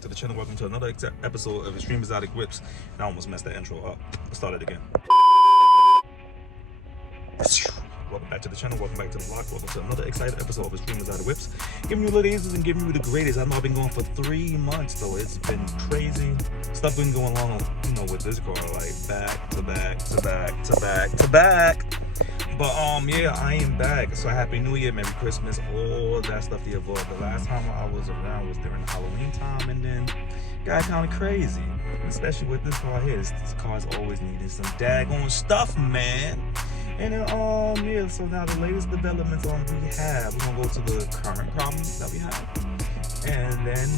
back to the channel. Welcome to another episode of Extreme Exotic Whips. And I almost messed that intro up. Let's start it again. Welcome back to the channel. Welcome back to the vlog. Welcome to another exciting episode of Extreme Exotic Whips. Giving you the latest and giving you the greatest. I know I've been going for 3 months though. It's been crazy. Stuff been going on, with this car, like back to back to back to back to back. But yeah, I am back. So happy New Year, Merry Christmas, all that stuff the above. The last time I was around was during Halloween time, and then got kind of crazy, especially with this car here. This car's always needed some daggone stuff, man. And then yeah, so now the latest developments we're gonna go to the current problems that we have, and then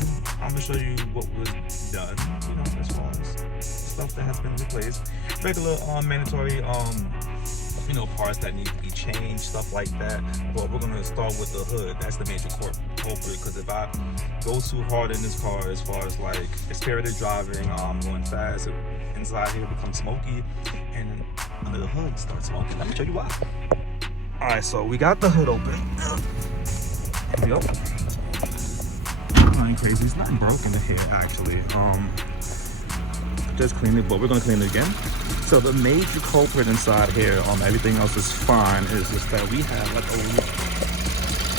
I'm gonna show you what was done, as far as stuff that has been replaced, regular mandatory parts that need to be changed, stuff like that. But we're gonna start with the hood. That's the major culprit, because if I go too hard in this car as far as like spirited driving, going fast, inside here becomes smoky, and under the hood starts smoking. Let me show you why. All right, so we got the hood open. Here we go. Nothing crazy. It's nothing broken in here actually. Just clean it, but we're gonna clean it again. So the major culprit inside here, everything else is fine, is just that we have like a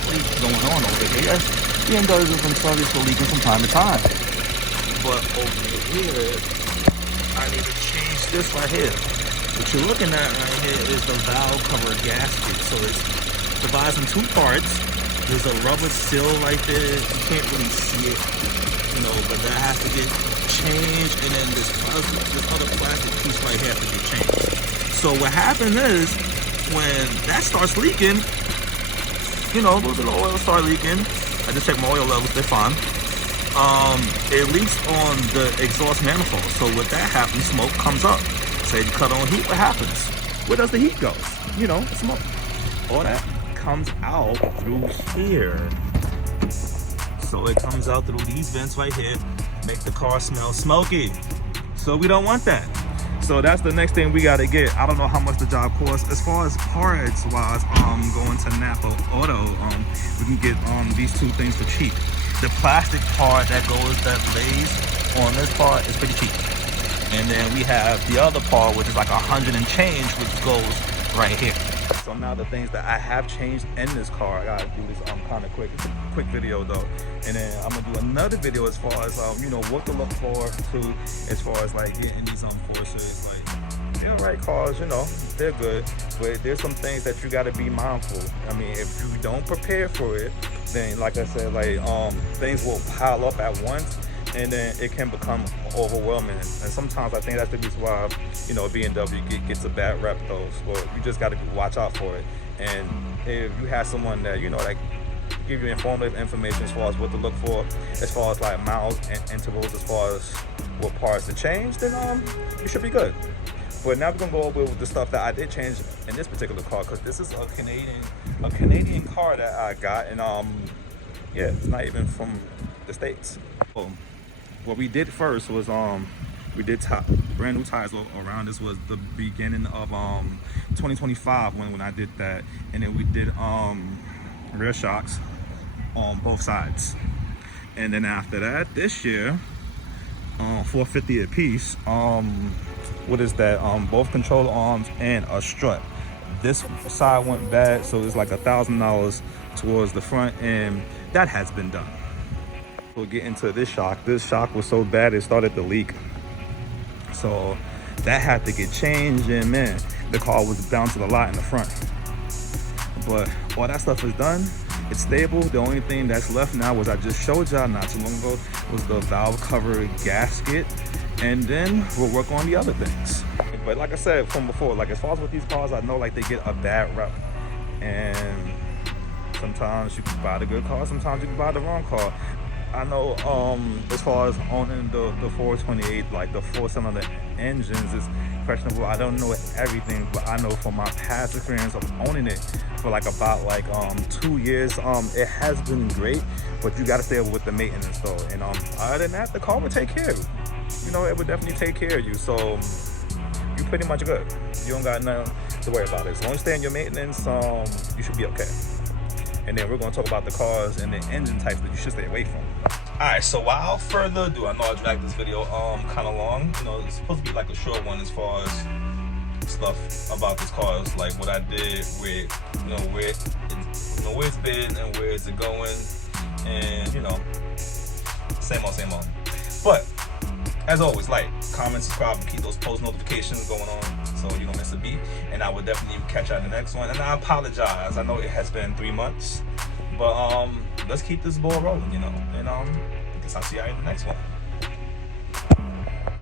leak going on over here. BMW has been notorious for leaking from time to time. But over here, I need to change this right here. What you're looking at right here is the valve cover gasket. So it's divided in 2 parts. There's a rubber seal right there. You can't really see it, but that has to get changed, and then this other plastic piece right here has to get changed. So what happens is when that starts leaking, a little bit of oil start leaking. I just checked my oil levels, they're fine. It leaks on the exhaust manifold. So when that happens, smoke comes up. Say you cut on heat, what happens? Where does the heat go? Smoke. All that comes out through here. So it comes out through these vents right here, make the car smell smoky. So we don't want that. So that's the next thing we gotta get. I don't know how much the job costs. As far as parts wise, going to Napa Auto, we can get these 2 things for cheap. The plastic part that lays on this part is pretty cheap. And then we have the other part, which is like 100 and change, which goes right here. So now the things that I have changed in this car, I gotta do this kind of quick. It's a quick video though, and then I'm gonna do another video as far as what to look for too, as far as like getting these Porsches. Like, they're right cars, they're good, but there's some things that you gotta be mindful. I mean, if you don't prepare for it, then like I said, things will pile up at once, and then it can become overwhelming. And sometimes I think that's the reason why, BMW gets a bad rep though. So you just got to watch out for it. And if you have someone that, like give you informative information as far as what to look for, as far as like miles and intervals, as far as what parts to change, then you should be good. But now we're gonna go over with the stuff that I did change in this particular car, because this is a Canadian car that I got, and yeah, it's not even from the States. What we did first was we did brand new tires around. This was the beginning of 2025 when I did that, and then we did rear shocks on both sides. And then after that, this year, $450 a piece. What is that? Both control arms and a strut. This side went bad, so it's like $1,000 towards the front, and that has been done. We'll get into this shock. This shock was so bad it started to leak. So that had to get changed, and man, the car was down to the lot in the front. But all that stuff is done. It's stable. The only thing that's left now was I just showed y'all not too long ago was the valve cover gasket, and then we'll work on the other things. But like I said from before, like as far as with these cars, I know like they get a bad rep, and sometimes you can buy the good car, sometimes you can buy the wrong car. I know as far as owning the 428, like the 4-cylinder engines is questionable. I don't know everything, but I know from my past experience of owning it for about 2 years, it has been great, but you got to stay with the maintenance though. And other than that, the car will take care of you. It would definitely take care of you. So you're pretty much good. You don't got nothing to worry about. As long as you stay in your maintenance, you should be okay. And then we're going to talk about the cars and the engine types that you should stay away from. Alright, so without further ado, I know I dragged this video kind of long. You know, it's supposed to be like a short one as far as stuff about this car. It's like what I did with, you know, where it's been and where is it going, and you know, same old, same old. But as always, like, comment, subscribe, and keep those post notifications going on so you don't miss a beat. And I will definitely catch you on the next one. And I apologize. I know it has been 3 months, but let's keep this ball rolling, you know. And I guess I'll see you in the next one.